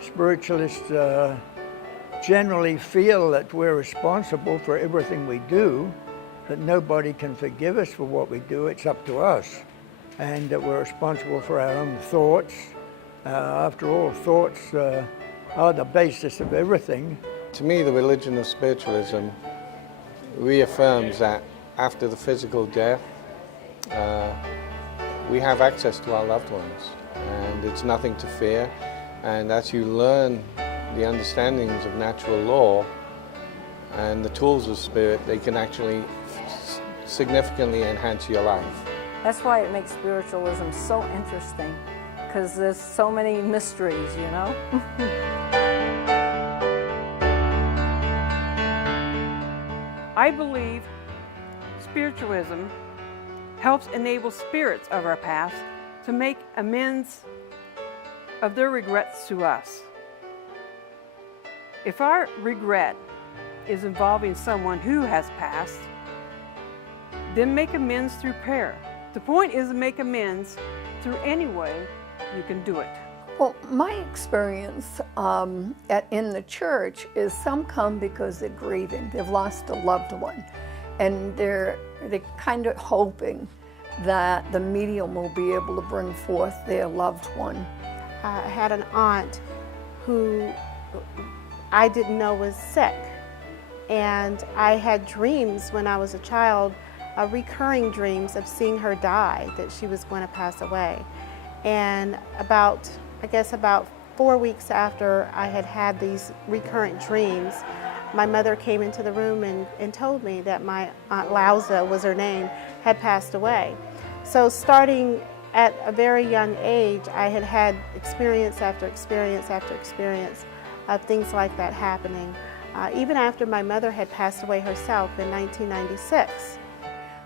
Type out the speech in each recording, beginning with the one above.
Spiritualists generally feel that we're responsible for everything we do, that nobody can forgive us for what we do, it's up to us, and that we're responsible for our own thoughts. After all, thoughts are the basis of everything. To me, the religion of spiritualism reaffirms that after the physical death, we have access to our loved ones, and it's nothing to fear. And as you learn the understandings of natural law and the tools of spirit, they can actually significantly enhance your life. That's why it makes spiritualism so interesting, because there's so many mysteries, you know? I believe spiritualism helps enable spirits of our past to make amends of their regrets to us. If our regret is involving someone who has passed, then make amends through prayer. The point is to make amends through any way you can do it. Well, my experience in the church is some come because they're grieving. They've lost a loved one, and they're kind of hoping that the medium will be able to bring forth their loved one. I had an aunt who I didn't know was sick, and I had dreams when I was a child, recurring dreams of seeing her die, that she was going to pass away. And about 4 weeks after I had had these recurrent dreams, my mother came into the room and told me that my Aunt Lauza, was her name, had passed away. So starting at a very young age, I had had experience after experience after experience of things like that happening, even after my mother had passed away herself in 1996.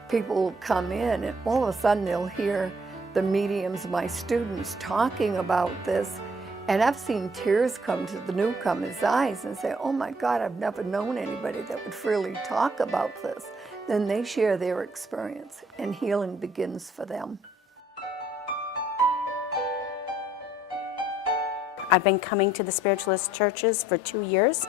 People will come in and all of a sudden they'll hear the mediums, my students, talking about this, and I've seen tears come to the newcomer's eyes and say, oh my God, I've never known anybody that would freely talk about this. Then they share their experience and healing begins for them. I've been coming to the Spiritualist churches for 2 years,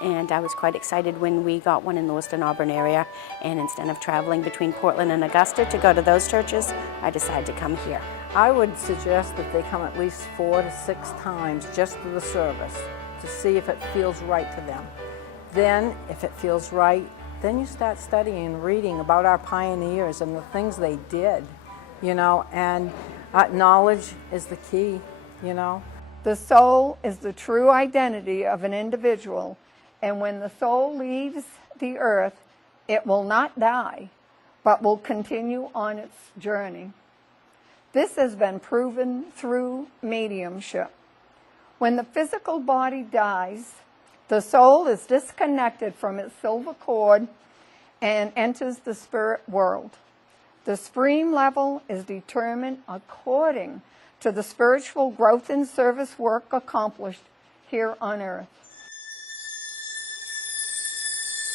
and I was quite excited when we got one in the Worcester and Auburn area, and instead of traveling between Portland and Augusta to go to those churches, I decided to come here. I would suggest that they come at least 4 to 6 times just to the service to see if it feels right to them. Then, if it feels right, then you start studying and reading about our pioneers and the things they did, you know, and knowledge is the key, you know. The soul is the true identity of an individual, and when the soul leaves the earth, it will not die, but will continue on its journey. This has been proven through mediumship. When the physical body dies, the soul is disconnected from its silver cord and enters the spirit world. The supreme level is determined according to the spiritual growth and service work accomplished here on earth.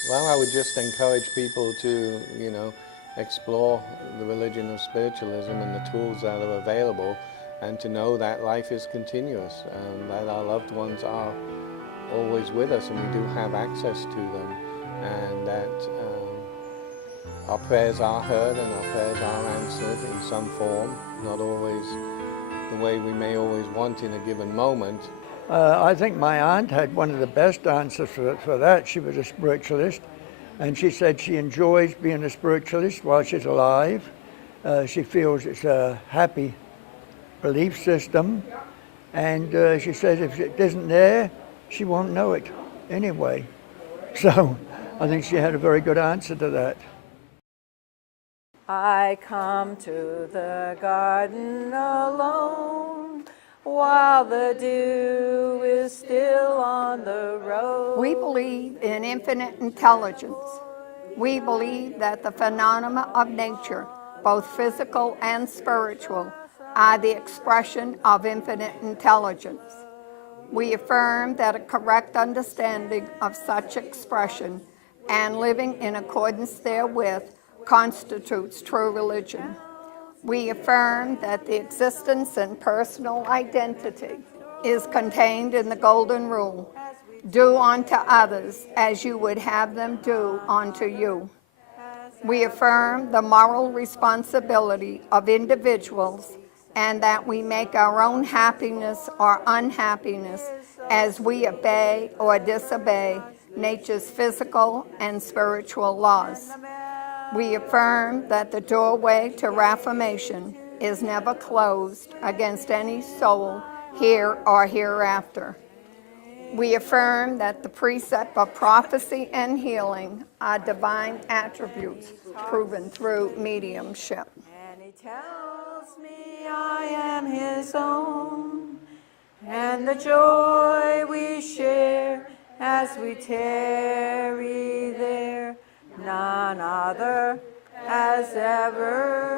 Well, I would just encourage people to, explore the religion of spiritualism and the tools that are available, and to know that life is continuous, that our loved ones are always with us and we do have access to them, and that our prayers are heard and our prayers are answered in some form, not always the way we may always want in a given moment. I think my aunt had one of the best answers for that. She was a spiritualist, and she said she enjoys being a spiritualist while she's alive. She feels it's a happy belief system, and she says if it isn't there, she won't know it anyway. So I think she had a very good answer to that. I come to the garden alone while the dew is still on the rose. We believe in infinite intelligence. We believe that the phenomena of nature, both physical and spiritual, are the expression of infinite intelligence. We affirm that a correct understanding of such expression and living in accordance therewith constitutes true religion. We affirm that the existence and personal identity is contained in the Golden Rule. Do unto others as you would have them do unto you. We affirm the moral responsibility of individuals and that we make our own happiness or unhappiness as we obey or disobey nature's physical and spiritual laws. We affirm that the doorway to reformation is never closed against any soul here or hereafter. We affirm that the precept of prophecy and healing are divine attributes proven through mediumship. And he tells me I am his own, and the joy we share as we tarry there, none other has ever